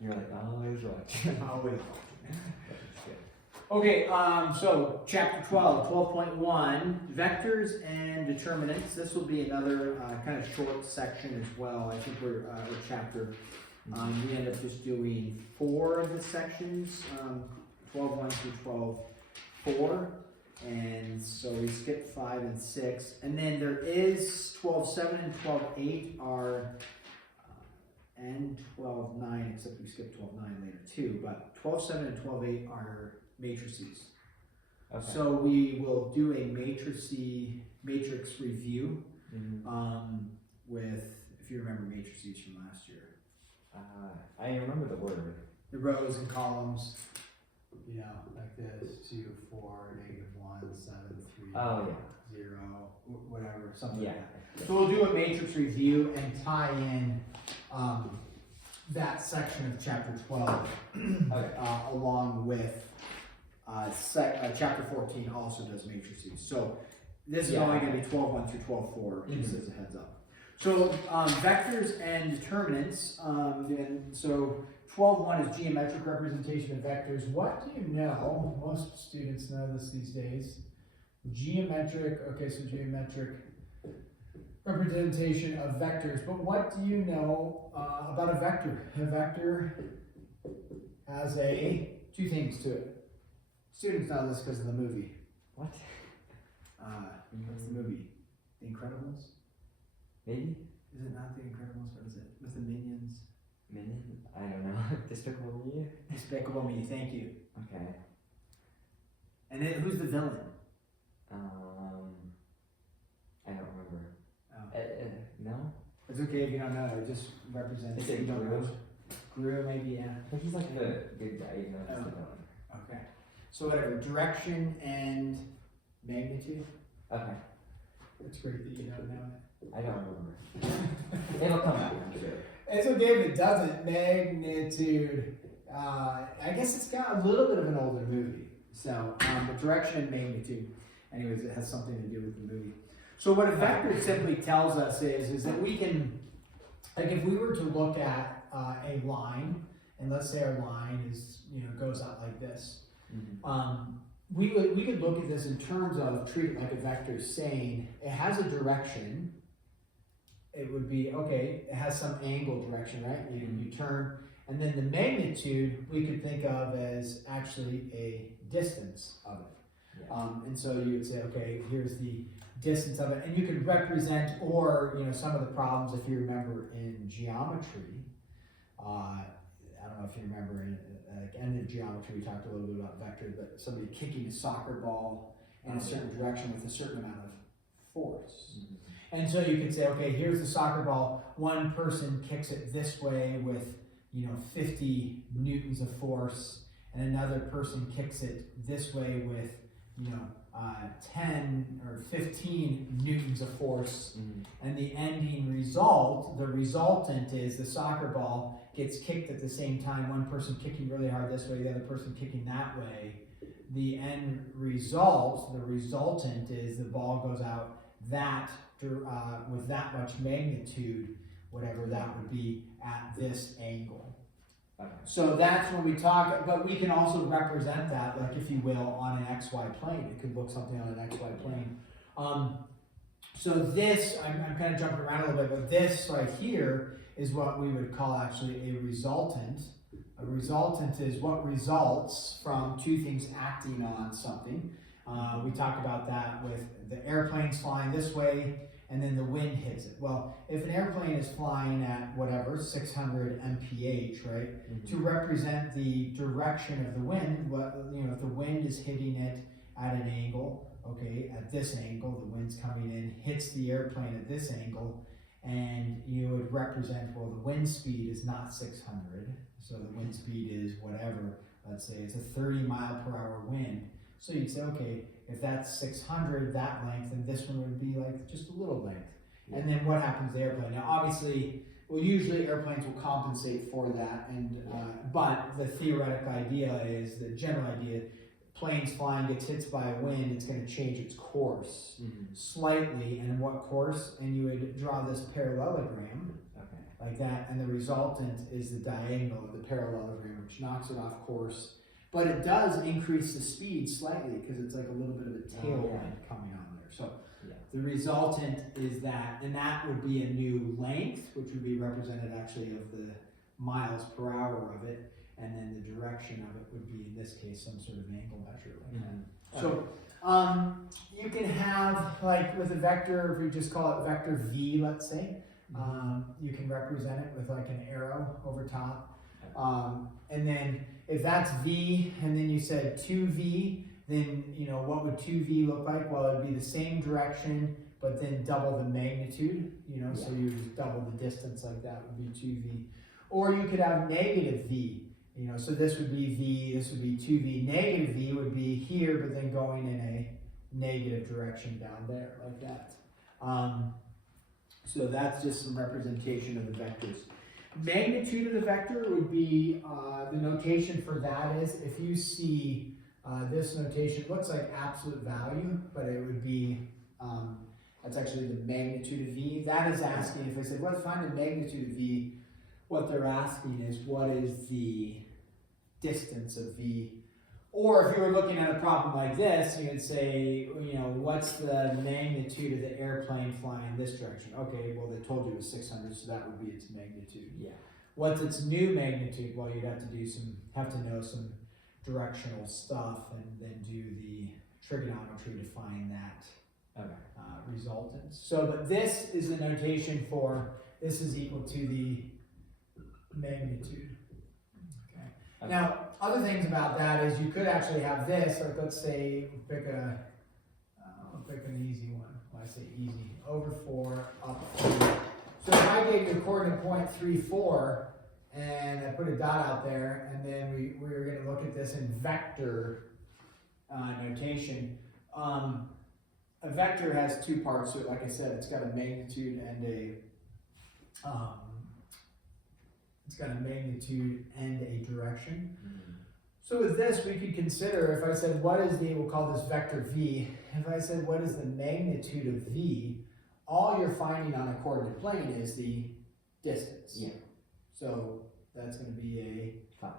You're like, always watching. Always. Okay, so chapter 12, 12.1, vectors and determinants. This will be another kind of short section as well. I think we're a chapter. We end up just doing 4 of the sections, 12.1 through 12.4. And so we skipped 5 and 6. And then there is 12.7 and 12.8 are, and 12.9, except we skipped 12.9 later too. But 12.7 and 12.8 are matrices. Okay. So we will do a matrix review with, if you remember matrices from last year. I remember the word. The rows and columns, you know, like this, 2, 4, -1, 7, 3, 0, whatever, something like that. So we'll do a matrix review and tie in that section of chapter 12 along with chapter 14 also does matrices. So this is only going to be 12.1 through 12.4, just as a heads up. So vectors and determinants, and so 12.1 is geometric representation of vectors. What do you know? Most students know this these days. Geometric representation of vectors. But what do you know about a vector? A vector has two things to it. Students know this because of the movie. What? What's the movie? The Incredibles? Maybe? Is it not The Incredibles? What is it? With the Minions? Minions? I don't know. Despicable Me? Despicable Me, thank you. Okay. And then who's the villain? I don't remember. Oh. No? It's okay if you don't know. It just represents. Is it Gru? Gru, maybe, yeah. But he's like the good guy, even though he's the villain. Okay. So whatever, direction and magnitude. Okay. It's great that you don't know it. I don't remember. It'll come out, I'm sure. It's okay if it doesn't. Magnitude. I guess it's got a little bit of an older movie. So, but direction and magnitude. Anyways, it has something to do with the movie. So what a vector simply tells us is that we can, like if we were to look at a line, and let's say our line is, goes out like this. We could look at this in terms of treat it like a vector, saying it has a direction. It would be, okay, it has some angle direction, right? You turn, and then the magnitude we could think of as actually a distance of it. Yeah. And so you would say, okay, here's the distance of it, and you could represent, or some of the problems, if you remember in geometry, I don't know if you remember in end of geometry, we talked a little bit about vectors, but somebody kicking a soccer ball in a certain direction with a certain amount of force. And so you could say, okay, here's the soccer ball. One person kicks it this way with 50 newtons of force, and another person kicks it this way with 10 or 15 newtons of force, and the ending result, the resultant is the soccer ball gets kicked at the same time, one person kicking really hard this way, the other person kicking that way. The end result, the resultant is the ball goes out with that much magnitude, whatever that would be, at this angle. Okay. So that's when we talk, but we can also represent that, like if you will, on an XY plane. It could look something on an XY plane. So this, I'm kind of jumping around a little bit, but this right here is what we would call actually a resultant. A resultant is what results from two things acting on something. We talk about that with the airplanes flying this way, and then the wind hits it. Well, if an airplane is flying at whatever, 600 mph, right, to represent the direction of the wind, if the wind is hitting it at an angle, okay, at this angle, the wind's coming in, hits the airplane at this angle, and you would represent, well, the wind speed is not 600, so the wind speed is whatever, let's say it's a 30-mile-per-hour wind. So you'd say, okay, if that's 600, that length, then this one would be like just a little length. Yeah. And then what happens to the airplane? Now, obviously, usually airplanes will compensate for that, and but the theoretical idea is, the general idea, planes flying gets hit by a wind, it's going to change its course slightly, and what course? And you would draw this parallelogram. Okay. like that, and the resultant is the diagonal of the parallelogram, which knocks it off course. But it does increase the speed slightly because it's like a little bit of a tailwind coming on there. So the resultant is that, and that would be a new length, which would be represented actually of the miles per hour of it, and then the direction of it would be, in this case, some sort of angle measure like that. So you can have, like with a vector, if we just call it vector v, let's say, you can represent it with like an arrow over top. And then if that's v, and then you said 2v, then what would 2v look like? Well, it'd be the same direction, but then double the magnitude, so you just double the distance, like that would be 2v. Or you could have negative v, so this would be v, this would be 2v. Negative v would be here, but then going in a negative direction down there, like that. So that's just some representation of the vectors. Magnitude of the vector would be, the notation for that is, if you see this notation, it looks like absolute value, but it would be, that's actually the magnitude of v. That is asking, if I said, let's find the magnitude of v, what they're asking is, what is the distance of v? Or if you were looking at a problem like this, you would say, what's the magnitude of the airplane flying in this direction? Okay, well, they told you it was 600, so that would be its magnitude. What's its new magnitude? Well, you'd have to know some directional stuff, and then do the trigonometry to find that resultant. So, but this is the notation for, this is equal to the magnitude. Okay. Now, other things about that is you could actually have this, like let's say, pick an easy one. When I say easy, over 4, up 3. So if I gave you a coordinate point 3, 4, and I put a dot out there, and then we were going to look at this in vector notation. A vector has two parts to it. Like I said, it's got a magnitude and a direction. So with this, we could consider, if I said, what is we'll call this vector v. If I said, what is the magnitude of v, all you're finding on a coordinate plane is the distance. So that's going to be a 5,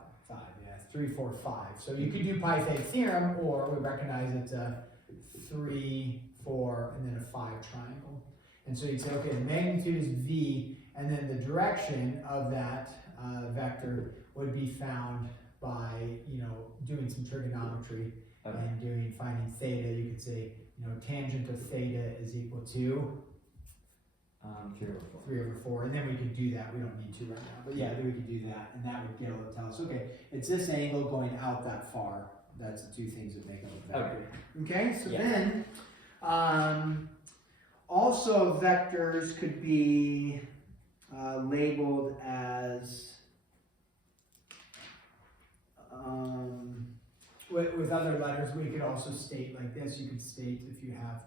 3, 4, 5. So you could do Pythagorean theorem, or we recognize it's a 3, 4, and then a 5 triangle. And so you'd say, okay, the magnitude is v, and then the direction of that vector would be found by, doing some trigonometry and finding theta. You could say, tangent of theta is equal to 3 over 4, and then we could do that. We don't need to right now, but then we could do that, and that would be able to tell us, okay, it's this angle going out that far. That's the two things that make up a vector. Okay, so then, also vectors could be labeled as, with other letters, we could also state like this. You could state, if you have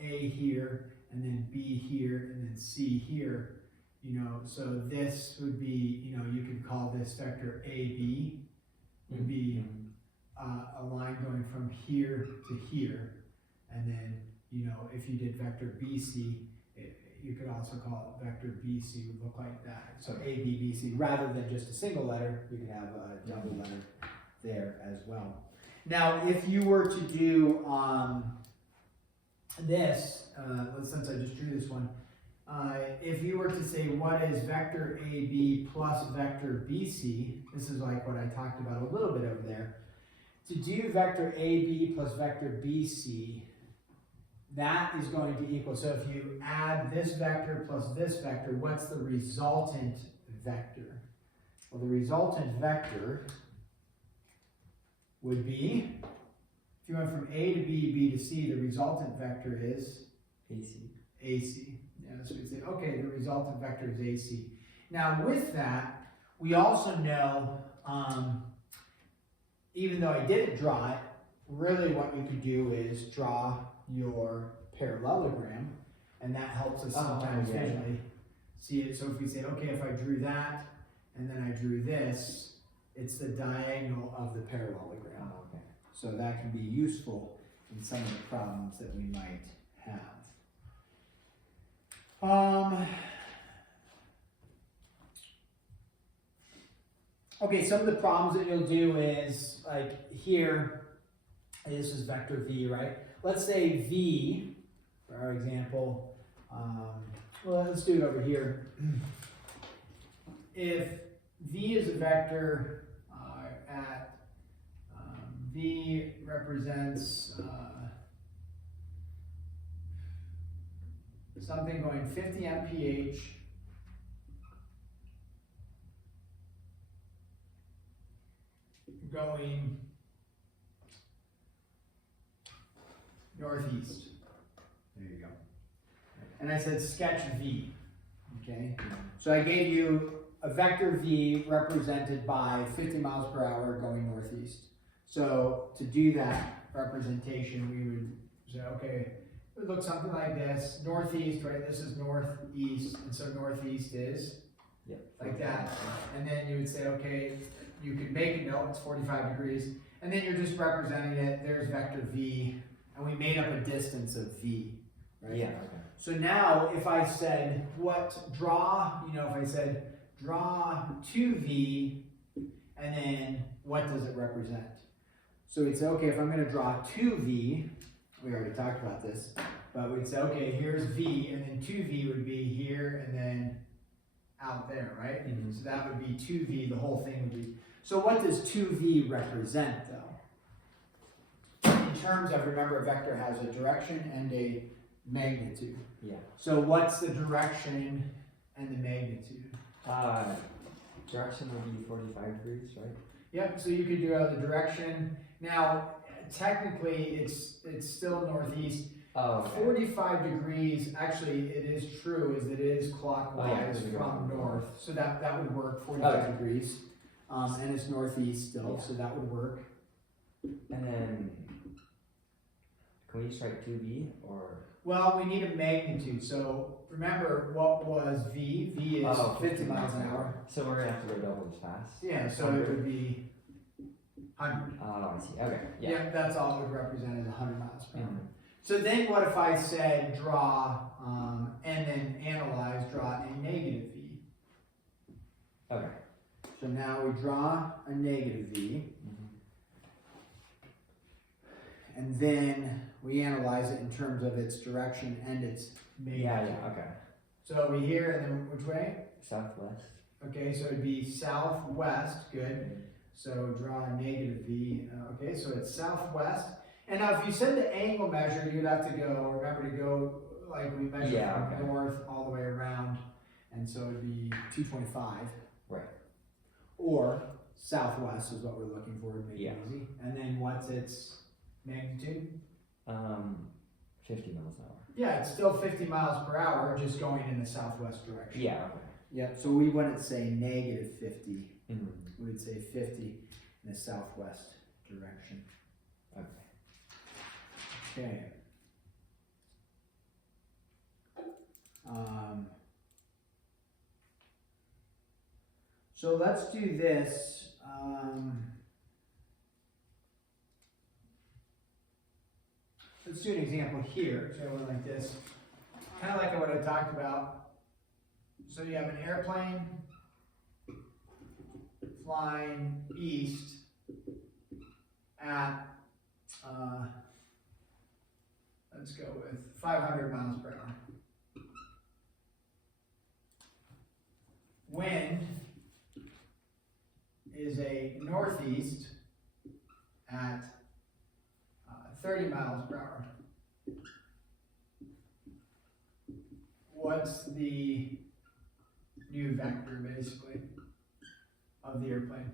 A here, and then B here, and then C here, so this would be, you could call this vector AB, would be a line going from here to here, and then, if you did vector BC, you could also call it vector BC, would look like that. So AB, BC, rather than just a single letter, you could have a double letter there as well. Now, if you were to do this, since I just drew this one, if you were to say, what is vector AB plus vector BC, this is like what I talked about a little bit over there. To do vector AB plus vector BC, that is going to equal, so if you add this vector plus this vector, what's the resultant vector? Well, the resultant vector would be, if you went from A to B, B to C, the resultant vector is AC. Yeah, so we'd say, okay, the resultant vector is AC. Now with that, we also know, even though I didn't draw it, really what you could do is draw your parallelogram, and that helps us sometimes visually see it. So if we say, okay, if I drew that, and then I drew this, it's the diagonal of the parallelogram. So that can be useful in some of the problems that we might have. Okay, some of the problems that you'll do is, like here, this is vector v, right? Let's say v, for our example, well, let's do it over here. If v is a vector at v represents something going 50 mph going northeast. There you go. And I said sketch v. Okay? So I gave you a vector v represented by 50 miles per hour going northeast. So to do that representation, we would say, okay, it would look something like this. Northeast, right? This is northeast, and so northeast is like that. And then you would say, okay, you could make a note, it's 45 degrees, and then you're just representing it. There's vector v, and we made up a distance of v, right? Yeah, okay. So now if I said, if I said draw 2v, and then what does it represent? So we'd say, okay, if I'm going to draw 2v, we already talked about this, but we'd say, okay, here's v, and then 2v would be here and then out there, right? Mm-hmm. So that would be 2v, the whole thing would be. So what does 2v represent, though? In terms of, remember, a vector has a direction and a magnitude. Yeah. So what's the direction and the magnitude? Direction would be 45 degrees, right? Yep, so you could do the direction. Now, technically, it's still northeast. Oh, okay. 45 degrees, actually, it is true, is it is clockwise from north. So that would work, 45 degrees. And it's northeast still, so that would work. And then, can we just write 2v, or? Well, we need a magnitude. So remember, what was v? V is 50 miles an hour. So we're gonna have to go double as fast? Yeah, so it would be 100. Oh, I see, okay, yeah. Yeah, that's all it would represent is 100 miles per hour. Mhm. So then what if I said draw, and then analyze, draw a negative v? Okay. So now we draw a negative v, and then we analyze it in terms of its direction and its magnitude. Yeah, okay. So over here, and then which way? Southwest. Okay, so it'd be southwest, good. So draw a negative v, okay, so it's southwest. And now if you said the angle measure, you'd have to go, remember to go, like we measured from north all the way around, and so it'd be 225. Right. Or southwest is what we're looking for to make Yeah. it easy. And then what's its magnitude? 50 miles an hour. Yeah, it's still 50 miles per hour, just going in the southwest direction. Yeah, okay. Yep, so we wouldn't say negative 50, Mm-hmm. we would say 50 in the southwest direction. Okay. So let's do this. Let's do an example here. So one like this, kind of like what I talked about. So you have an airplane flying east at let's go with 500 miles per hour. Wind is a northeast at 30 miles per hour. What's the new vector, basically, of the airplane?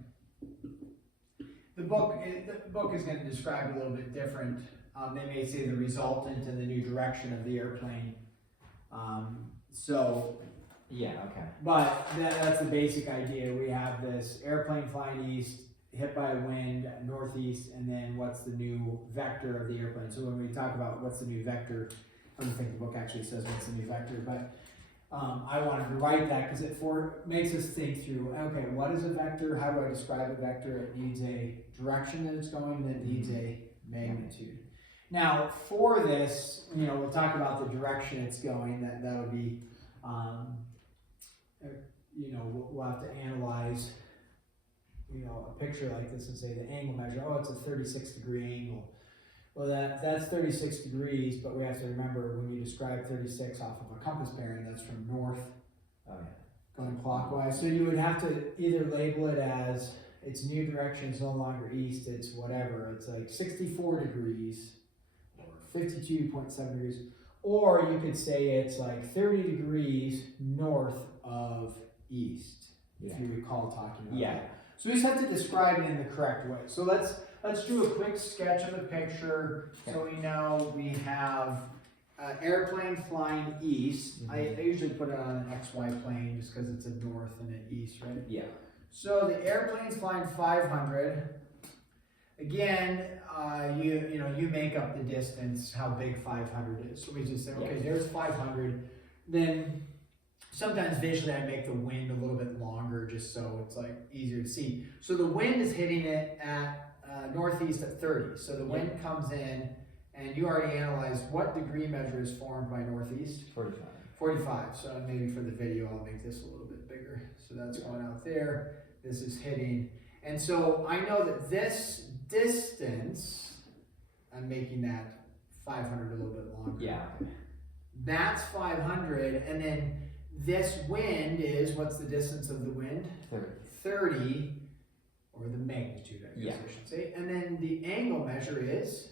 The book is going to describe a little bit different. They may say the resultant and the new direction of the airplane. Yeah, okay. But that's the basic idea. We have this airplane flying east, hit by a wind, northeast, and then what's the new vector of the airplane. So when we talk about what's the new vector, I don't think the book actually says what's the new vector, but I wanted to write that because it makes us think through, okay, what is a vector? How do I describe a vector? It needs a direction that it's going, and it needs a magnitude. Now, for this, we'll talk about the direction it's going. That'll be, we'll have to analyze a picture like this and say the angle measure, oh, it's a 36-degree angle. Well, that's 36 degrees, but we have to remember when you describe 36 off of a compass bearing, that's from north going clockwise. So you would have to either label it as its new direction is no longer east, it's whatever. It's like 64 degrees or 52.7 degrees. Or you could say it's like 30 degrees north of east, if you recall talking about that. So we just have to describe it in the correct way. So let's do a quick sketch of the picture. So we know we have an airplane flying east. I usually put it on an XY plane just because it's a north and an east, right? Yeah. So the airplane's flying 500. Again, you make up the distance, how big 500 is. So we just say, okay, there's 500. Then sometimes visually I make the wind a little bit longer just so it's like easier to see. So the wind is hitting it at northeast at 30. So the wind comes in, and you already analyzed what degree measure is formed by northeast? 45. 45. So maybe for the video I'll make this a little bit bigger. So that's going out there. This is hitting. And so I know that this distance, I'm making that 500 a little bit longer. Yeah. That's 500, and then this wind is, what's the distance of the wind? 30, or the magnitude, I guess I should say. And then the angle measure is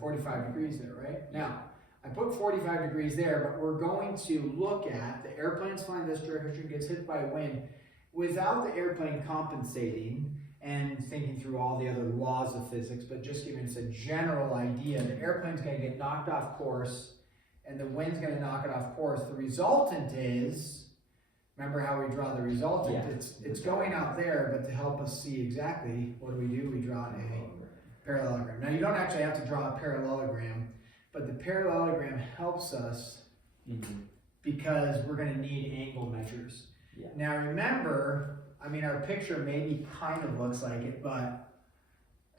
45 degrees there, right? Now, I put 45 degrees there, but we're going to look at the airplane's flying this direction, gets hit by wind. Without the airplane compensating and thinking through all the other laws of physics, but just giving us a general idea, the airplane's going to get knocked off course and the wind's going to knock it off course. The resultant is, remember how we draw the resultant? It's going out there, but to help us see exactly, what do? We draw a parallelogram. Now you don't actually have to draw a parallelogram, but the parallelogram helps us because we're going to need angle measures. Yeah. Now remember, I mean, our picture maybe kind of looks like it, but,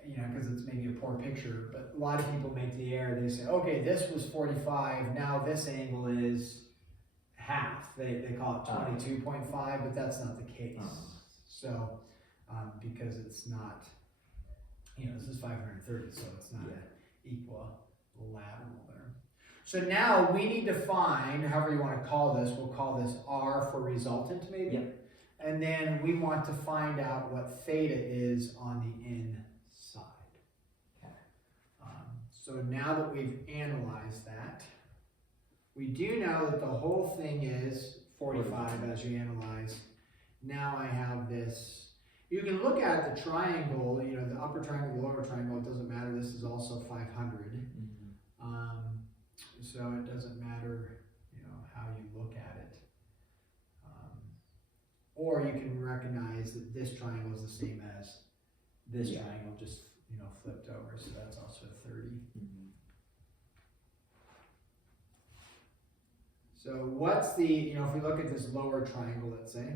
because it's maybe a poor picture, but a lot of people make the error. They say, okay, this was 45, now this angle is half. They call it 22.5, but that's not the case. So, because it's not, this is 530, so it's not an equilateral there. So now we need to find, however you want to call this, we'll call this R for resultant maybe. Yep. And then we want to find out what theta is on the inside. Okay. So now that we've analyzed that, we do know that the whole thing is 45 as you analyze. Now I have this. You can look at the triangle, the upper triangle, the lower triangle, it doesn't matter. This is also 500. So it doesn't matter, how you look at it. Or you can recognize that this triangle is the same as this triangle, just, flipped over. So that's also 30. So what's the, if we look at this lower triangle, let's say,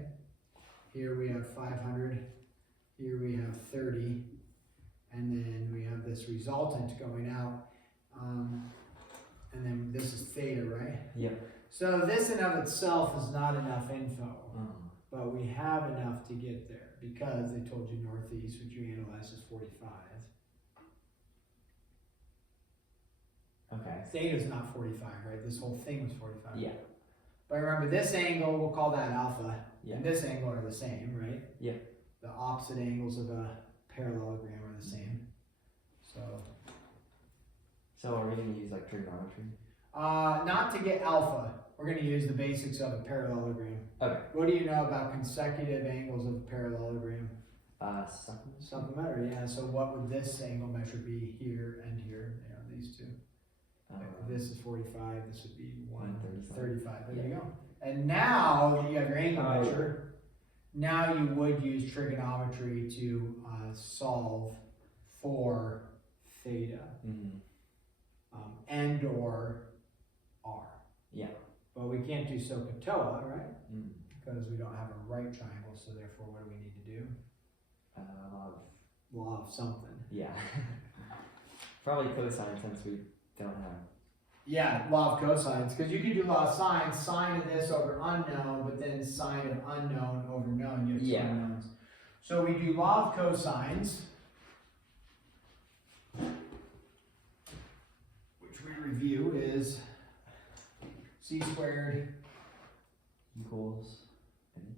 here we have 500, here we have 30, and then we have this resultant going out. And then this is theta, right? Yeah. So this in of itself is not enough info, but we have enough to get there because they told you northeast, which you analyzed is 45. Okay. Theta is not 45, right? This whole thing was 45. Yeah. But remember, this angle, we'll call that alpha, and this angle are the same, right? Yeah. The opposite angles of a parallelogram are the same. So are we going to use like trigonometry? Not to get alpha. We're going to use the basics of a parallelogram. Okay. What do you know about consecutive angles of a parallelogram? Supplementary, yeah. So what would this angle measure be here and here? These two. This is 45. This would be 135. There you go. And now that you have your angle measure, now you would use trigonometry to solve for theta. And or R. Yeah. But we can't do SOHCAHTOA, right? Because we don't have a right triangle, so therefore what do we need to do? Law of something. Yeah. Probably cosine since we don't have. Yeah, law of cosines, because you can do law of sine, sine of this over unknown, but then sine of unknown over known, you have two unknowns. So we do law of cosines, which we review is c squared. Equals.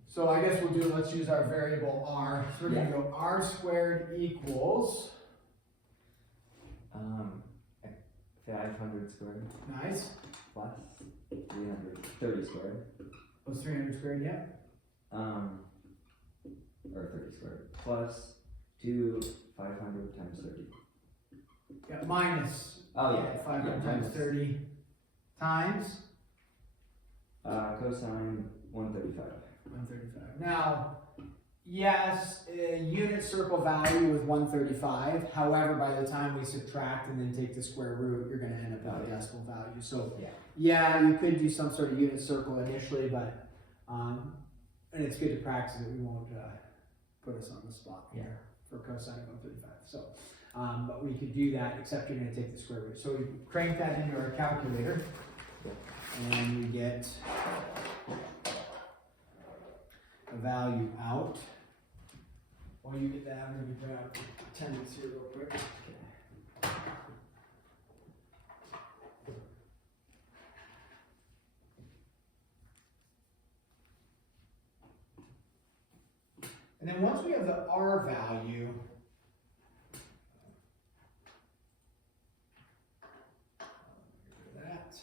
So I guess let's use our variable r. So we're gonna go r squared equals. 500 squared Nice. plus 330 squared. Was 300 squared, yeah. Or 30 squared plus 500 times 30. Yeah, minus. Oh yeah. 500 times 30 times. Cosine 135. 135. Now, yes, a unit circle value is 135. However, by the time we subtract and then take the square root, you're going to end up with a decimal value. So, yeah, you could do some sort of unit circle initially, but and it's good to practice it. We won't put us on the spot here for cosine 135. So, but we could do that, except you're going to take the square root. So we crank that into our calculator, and we get a value out. While you get that, I'm going to grab attendance here real quick. And then once we have the R value, that.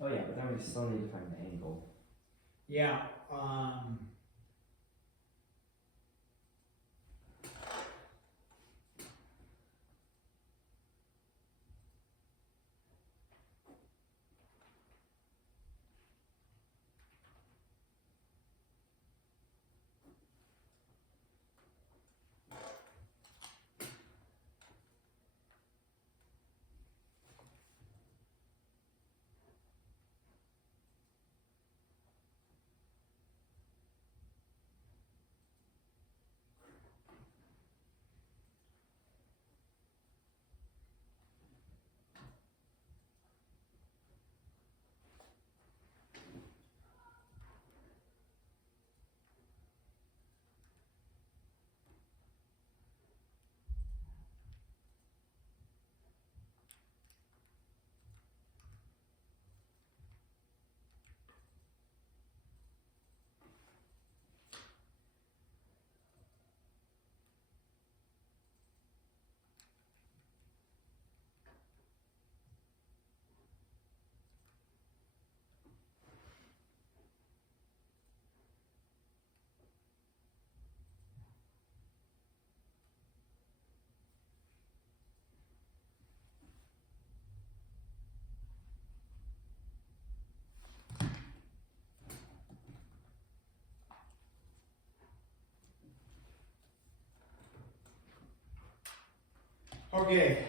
Oh yeah, but then we still need to find the angle. Yeah. Okay,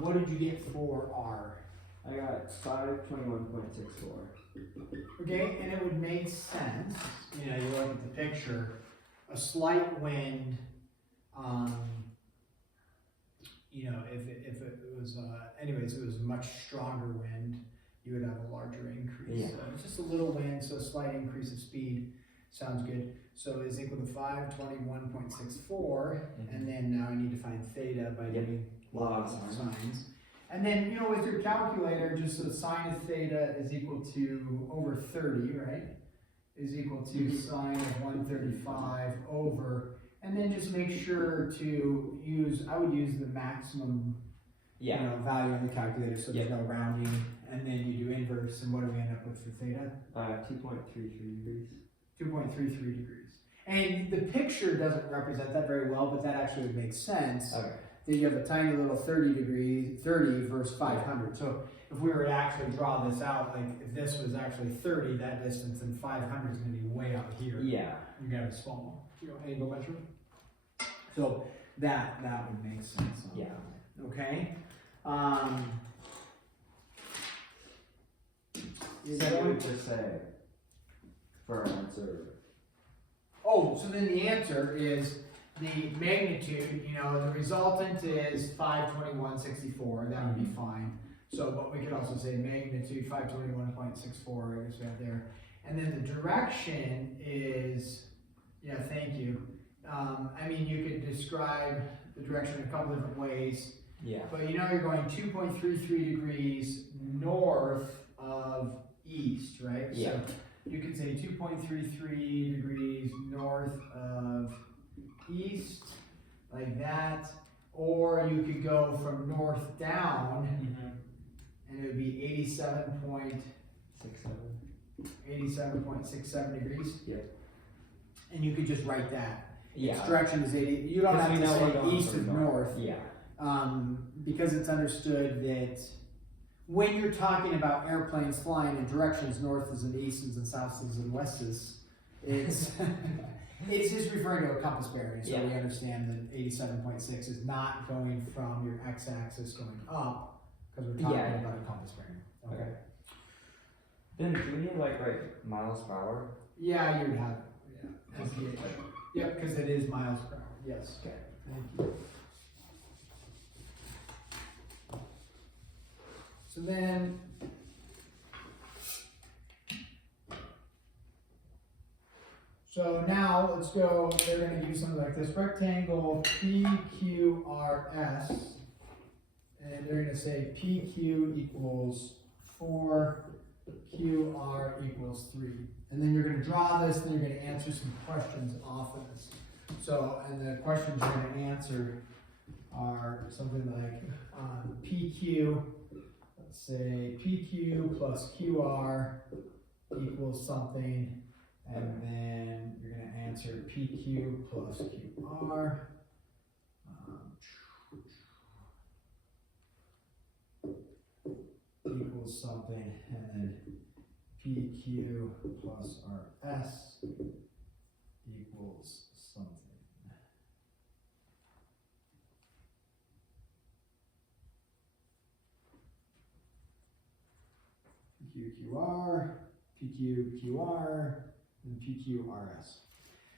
what did you get for R? I got 521.64. Okay, and it would make sense, you know, you look at the picture, a slight wind, you know, if it was, anyways, it was a much stronger wind, you would have a larger increase. Yeah. So it's just a little wind, so a slight increase of speed sounds good. So is equal to 521.64, and then now I need to find theta by doing law of sines. And then, you know, with your calculator, just the sine of theta is equal to over 30, right? Is equal to sine of 135 over, and then just make sure to use, I would use the maximum you know, value in the calculator, so there's no rounding, and then you do inverse, and what do we end up with for theta? 2.33 degrees. 2.33 degrees. And the picture doesn't represent that very well, but that actually would make sense. Okay. That you have a tiny little 30 versus 500. So if we were to actually draw this out, like if this was actually 30, that distance, then 500 is going to be way out here. Yeah. You got a small, angle measure. So that would make sense. Yeah. Okay. So we would just say for an answer. Oh, so then the answer is the magnitude, the resultant is 521.64, that would be fine. So, but we could also say magnitude 521.64, I guess we have there. And then the direction is, yeah, thank you. I mean, you could describe the direction in a couple different ways. Yeah. But you're going 2.33 degrees north of east, right? Yeah. So you could say 2.33 degrees north of east, like that. Or you could go from north down, and it would be 87.67 degrees. Yep. And you could just write that. Yeah. Its direction is 80. You don't have to say east of north. Yeah. Because it's understood that when you're talking about airplanes flying in directions, norths and easts and souths and wests, it's it's just referring to a compass bearing. So we understand that 87.6 is not going from your x-axis going up, because we're talking about a compass bearing. Okay. Then do we need write miles per hour? Yeah, you would have. Yeah. Because it is miles per hour. Yes. Okay. Thank you. So then, now let's go, they're going to do something like this, rectangle PQRS, and they're going to say PQ equals 4, QR equals 3. And then you're going to draw this, and you're going to answer some questions off of this. So, and the questions you're going to answer are something like PQ, let's say PQ plus QR equals something, and then you're going to answer PQ plus QR equals something, and then PQ plus RS equals something. PQQR, PQQR, and PQRS.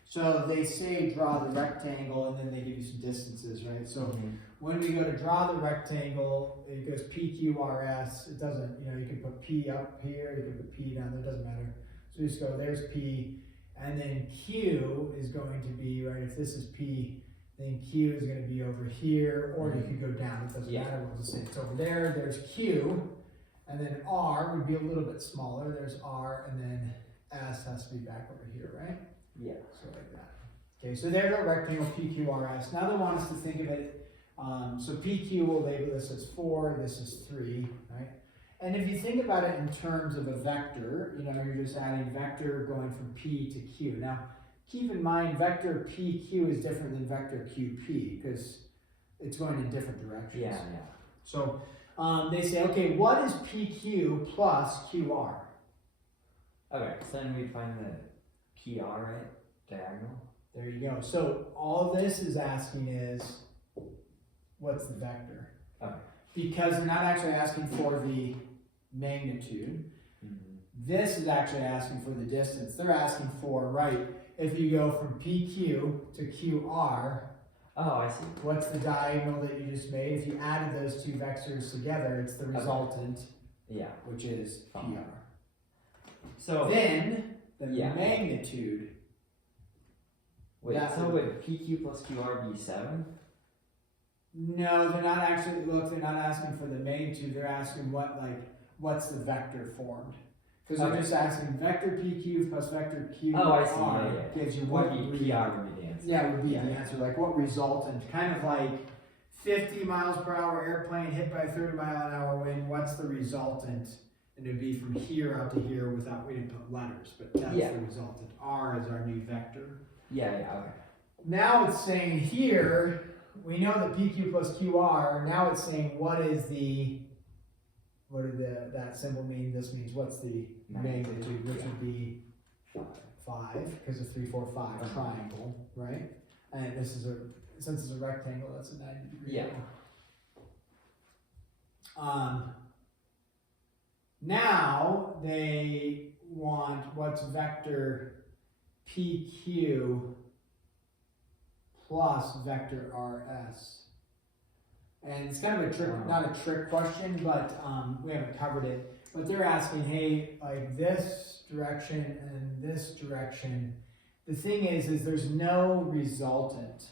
So they say draw the rectangle, and then they give you some distances, right? So when we go to draw the rectangle, it goes PQRS. It doesn't, you can put P up here, you can put P down there, it doesn't matter. So you just go, there's P, and then Q is going to be, right, if this is P, then Q is going to be over here, or you could go down, it doesn't matter, we'll just say it's over there, there's Q, and then R would be a little bit smaller, there's R, and then S has to be back over here, right? Yeah. So like that. Okay, so there's our rectangle PQRS. Now they want us to think of it, so PQ will label this as 4, this is 3, right? And if you think about it in terms of a vector, you're just adding vector going from P to Q. Now, keep in mind, vector PQ is different than vector QP, because it's going in different directions. Yeah. So they say, okay, what is PQ plus QR? Okay, so then we find the PR, right? Diagonal. There you go. So all this is asking is, what's the vector? Okay. Because they're not actually asking for the magnitude. This is actually asking for the distance. They're asking for, right, if you go from PQ to QR, oh, I see. what's the diagonal that you just made? If you added those two vectors together, it's the resultant, which is PR. So then the magnitude. Wait, so would PQ plus QR be 7? No, they're not actually, they're not asking for the magnitude, they're asking what's the vector formed. Because they're just asking vector PQ plus vector QR. Oh, I see, gives you what what would be PR would be the answer. Yeah, would be the answer, like what resultant, kind of like 50 miles per hour airplane hit by a 30 mile an hour wind, what's the resultant? And it would be from here out to here without, we didn't put letters, but that's the resultant. R is our new vector. Yeah, okay. Now it's saying here, we know that PQ plus QR, now it's saying what is the what did that symbol mean? This means what's the magnitude, which would be 5, because of 3, 4, 5 triangle, right? And this is since it's a rectangle, that's a 90-degree angle. Now they want what's vector PQ plus vector RS. And it's kind of a trick, not a trick question, but we haven't covered it. But they're asking, hey, like this direction and this direction. The thing is there's no resultant.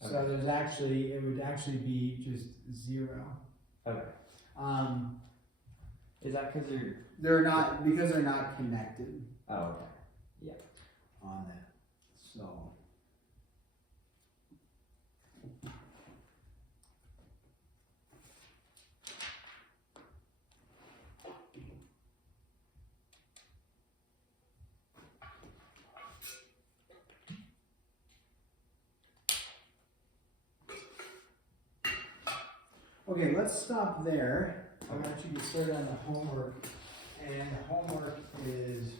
So there's actually, it would actually be just 0. Okay. Is that because they're not, because they're not connected. Oh, okay. Yeah. On that. So. Okay, let's stop there. I want you to get started on the homework. And the homework is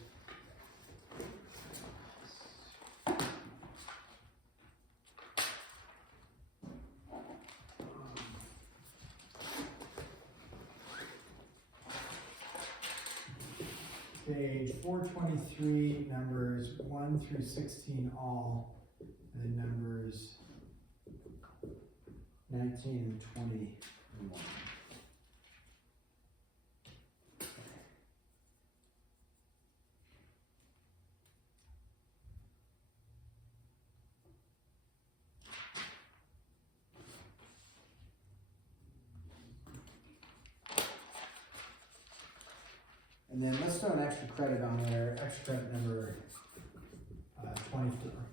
page 423, numbers 1 through 16 all, and then numbers 19 and 21. And then let's throw an extra credit on there, extra credit number 24.